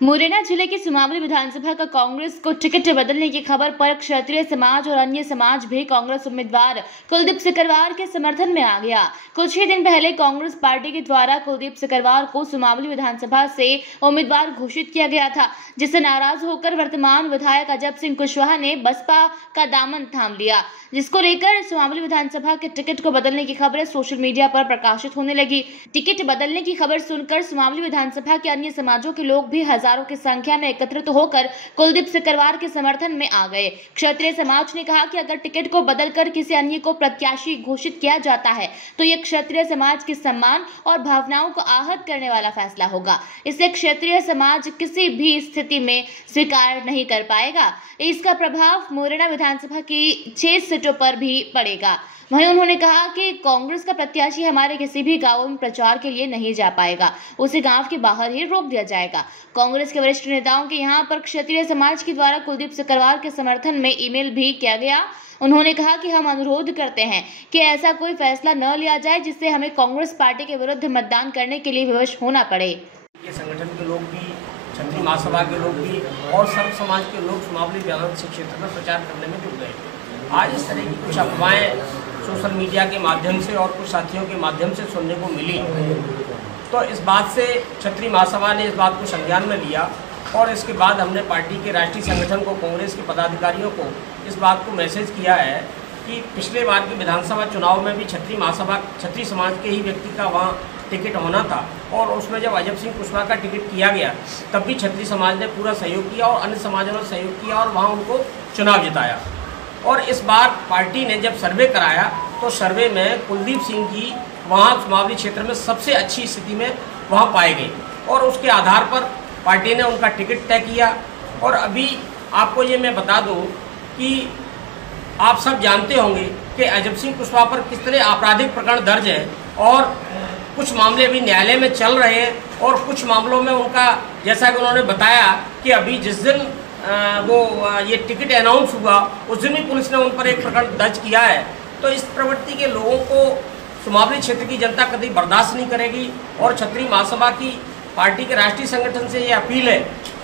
मुरैना जिले की सुमावली विधानसभा का कांग्रेस को टिकट बदलने की खबर पर क्षत्रिय समाज और अन्य समाज भी कांग्रेस उम्मीदवार कुलदीप सिकरवार के समर्थन में आ गया। कुछ ही दिन पहले कांग्रेस पार्टी के द्वारा कुलदीप सिकरवार को सुमावली विधानसभा से उम्मीदवार घोषित किया गया था, जिससे नाराज होकर वर्तमान विधायक अजब सिंह कुशवाहा ने बसपा का दामन थाम लिया, जिसको लेकर सुमावली विधानसभा के टिकट को बदलने की खबरें सोशल मीडिया पर प्रकाशित होने लगी। टिकट बदलने की खबर सुनकर सुमावली विधानसभा के अन्य समाजों के लोग भी हजारों की संख्या में एकत्रित होकर कुलदीप सिकरवार के समर्थन में आ गए। क्षत्रिय समाज ने कहा कि अगर टिकट को बदलकर किसी अन्य को प्रत्याशी घोषित किया जाता है तो यह क्षत्रिय समाज के सम्मान और भावनाओं को आहत करने वाला फैसला होगा। इसे क्षत्रिय समाज किसी भी स्थिति में स्वीकार नहीं कर पाएगा। इसका प्रभाव मुरैना विधानसभा की 6 सीटों पर भी पड़ेगा। वहीं उन्होंने कहा कि कांग्रेस का प्रत्याशी हमारे किसी भी गांव में प्रचार के लिए नहीं जा पाएगा, उसे गांव के बाहर ही रोक दिया जाएगा। कांग्रेस के वरिष्ठ नेताओं के यहां पर क्षत्रिय समाज के द्वारा कुलदीप सिकरवार के समर्थन में ईमेल भी किया गया। उन्होंने कहा कि हम अनुरोध करते हैं कि ऐसा कोई फैसला न लिया जाए जिससे हमें कांग्रेस पार्टी के विरुद्ध मतदान करने के लिए विवश होना पड़े। ये संगठन के लोग भी, क्षत्रिय महासभा के लोग भी और सर्व समाज के लोग सुमावली विधानसभा क्षेत्र में प्रचार करने में जुट गए। आज इस तरह की कुछ अफवाहें सोशल मीडिया के माध्यम से और कुछ साथियों के माध्यम से सुनने को मिली, तो इस बात से क्षत्रिय महासभा ने इस बात को संज्ञान में लिया और इसके बाद हमने पार्टी के राष्ट्रीय संगठन को, कांग्रेस के पदाधिकारियों को इस बात को मैसेज किया है कि पिछले बार के विधानसभा चुनाव में भी क्षत्रिय महासभा, क्षत्रिय समाज के ही व्यक्ति का वहाँ टिकट होना था और उसमें जब अजब सिंह कुशवाहा का टिकट किया गया तब भी क्षत्रिय समाज ने पूरा सहयोग किया और अन्य समाजों ने सहयोग किया और वहाँ उनको चुनाव जिताया। और इस बार पार्टी ने जब सर्वे कराया तो सर्वे में कुलदीप सिंह जी वहाँ सुमावली क्षेत्र में सबसे अच्छी स्थिति में वहाँ पाए गए और उसके आधार पर पार्टी ने उनका टिकट तय किया। और अभी आपको ये मैं बता दूं कि आप सब जानते होंगे कि अजब सिंह कुशवाहा पर किस तरह आपराधिक प्रकरण दर्ज है और कुछ मामले अभी न्यायालय में चल रहे हैं और कुछ मामलों में उनका, जैसा कि उन्होंने बताया कि अभी जिस दिन ये टिकट अनाउंस हुआ उस दिन भी पुलिस ने उन पर एक प्रकरण दर्ज किया है। तो इस प्रवृत्ति के लोगों को सुमावली क्षेत्र की जनता कभी बर्दाश्त नहीं करेगी और क्षत्रिय महासभा की पार्टी के राष्ट्रीय संगठन से ये अपील है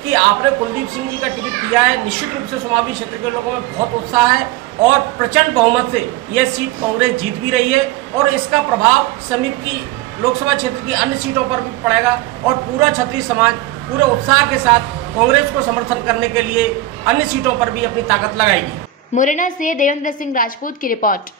कि आपने कुलदीप सिंह जी का टिकट किया है। निश्चित रूप से सुमावली क्षेत्र के लोगों में बहुत उत्साह है और प्रचंड बहुमत से यह सीट कांग्रेस जीत भी रही है और इसका प्रभाव समीप की लोकसभा क्षेत्र की अन्य सीटों पर भी पड़ेगा और पूरा क्षत्रिय समाज पूरे उत्साह के साथ कांग्रेस को समर्थन करने के लिए अन्य सीटों पर भी अपनी ताकत लगाएगी। मुरैना से देवेंद्र सिंह राजपूत की रिपोर्ट।